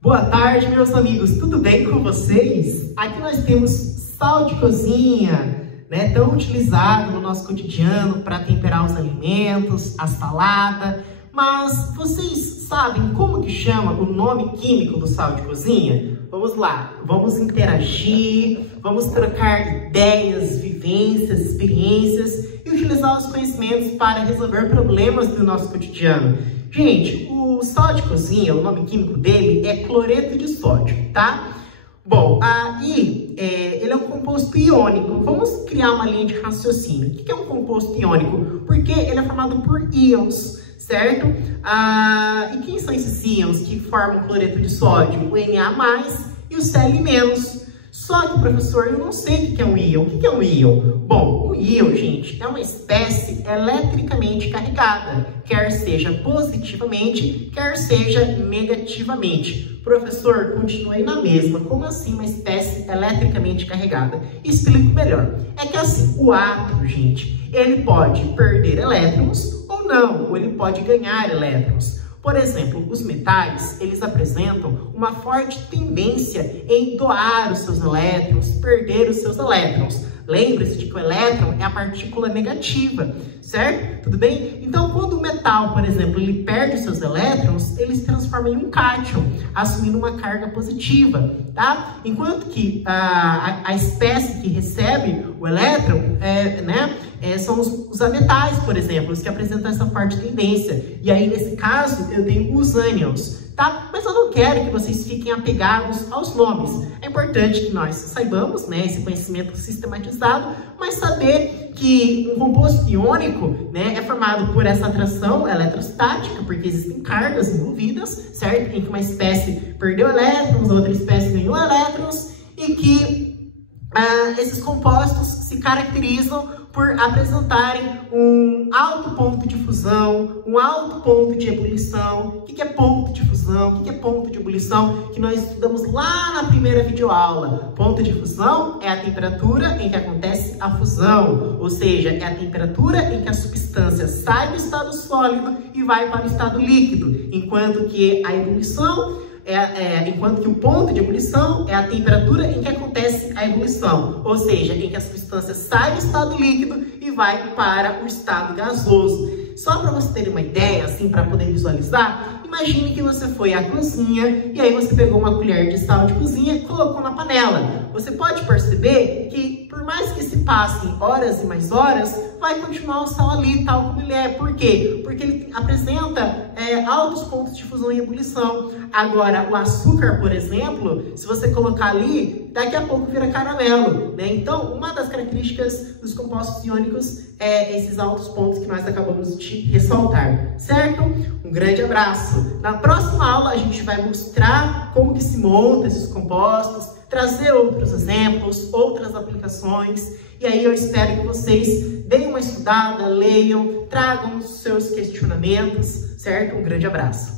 Boa tarde, meus amigos, tudo bem com vocês? Aqui nós temos sal de cozinha, né, tão utilizado no nosso cotidiano para temperar os alimentos, a salada. Mas vocês sabem como que chama o nome químico do sal de cozinha? Vamos lá, vamos interagir, vamos trocar ideias, vivências, experiências e utilizar os conhecimentos para resolver problemas do nosso cotidiano. Gente, o sal de cozinha, o nome químico dele é cloreto de sódio, tá? Bom, ele é um composto iônico. Vamos criar uma linha de raciocínio. O que é um composto iônico? Porque ele é formado por íons, certo? E quem são esses íons que formam o cloreto de sódio? O Na+, e o Cl-. Só que, professor, eu não sei o que é um íon. O que é um íon? Bom, o íon, gente, é uma espécie eletricamente carregada, quer seja positivamente, quer seja negativamente. Professor, continuei na mesma. Como assim uma espécie eletricamente carregada? Explico melhor. É que assim, o átomo, gente, ele pode perder elétrons ou não, ou ele pode ganhar elétrons. Por exemplo, os metais, eles apresentam uma forte tendência em doar os seus elétrons, perder os seus elétrons. Lembre-se de que o elétron é a partícula negativa, certo? Tudo bem? Então, quando o metal, por exemplo, ele perde os seus elétrons, ele se transforma em um cátion, assumindo uma carga positiva, tá? Enquanto que a espécie que recebe o elétron são os ametais, por exemplo, os que apresentam essa forte tendência. E aí, nesse caso, eu tenho os ânions, tá? Mas eu não quero que vocês fiquem apegados aos nomes. É importante que nós saibamos, né, esse conhecimento sistematizado, mas saber que um composto iônico, né, é formado por essa atração eletrostática, porque existem cargas envolvidas, certo? Em que uma espécie perdeu elétrons, outra espécie ganhou elétrons, e que esses compostos se caracterizam por apresentarem um alto ponto de fusão, um alto ponto de ebulição. O que é ponto de fusão? O que é ponto de ebulição? Que nós estudamos lá na primeira videoaula. Ponto de fusão é a temperatura em que acontece a fusão, ou seja, é a temperatura em que a substância sai do estado sólido e vai para o estado líquido, enquanto que a ebulição enquanto que o ponto de ebulição é a temperatura em que acontece a ebulição, ou seja, em que a substância sai do estado líquido e vai para o estado gasoso. Só para você ter uma ideia, assim, para poder visualizar, imagine que você foi à cozinha e aí você pegou uma colher de sal de cozinha e colocou na panela. Você pode perceber que, por mais que se passem horas e mais horas, vai continuar o sal ali, tal como ele é. Por quê? Porque ele apresenta altos pontos de fusão e ebulição. Agora, o açúcar, por exemplo, se você colocar ali, daqui a pouco vira caramelo, né? Então, uma das características dos compostos iônicos é esses altos pontos que nós acabamos de ressaltar, certo? Um grande abraço! Na próxima aula, a gente vai mostrar como que se monta esses compostos, trazer outros exemplos, outras aplicações, e aí eu espero que vocês deem uma estudada, leiam, tragam os seus questionamentos, certo? Um grande abraço!